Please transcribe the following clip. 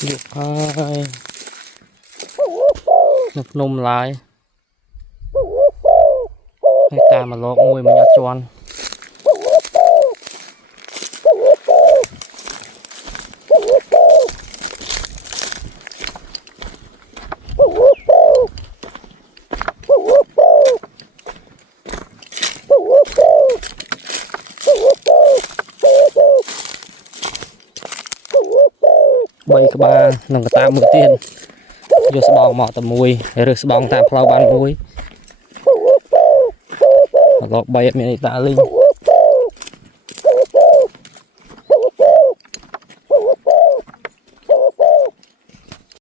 Dục hai nục nôm lại hay ta mà lọt mùi mà nhặt tròn bay cái ba nằm cái tam mưa tiền vô sẽ bong mọ tầm mùi rồi sẽ bong tam phao ban mùi lọt bay miệng ta linh